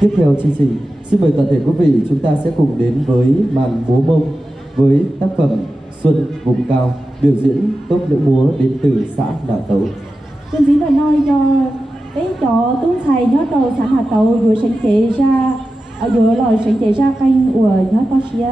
Tiếp theo chương trình, xin mời toàn thể quý vị chúng ta sẽ cùng đến với màn múa Mông với tác phẩm Xuân Vùng Cao, biểu diễn tốp nữ múa đến từ xã Đà Tấu. Xin chỉ là nói cho cái chỗ tướng thầy nhớ đầu xã Hà Tàu vừa sáng chế ra vừa là sáng chế ra kênh của nhớ to xia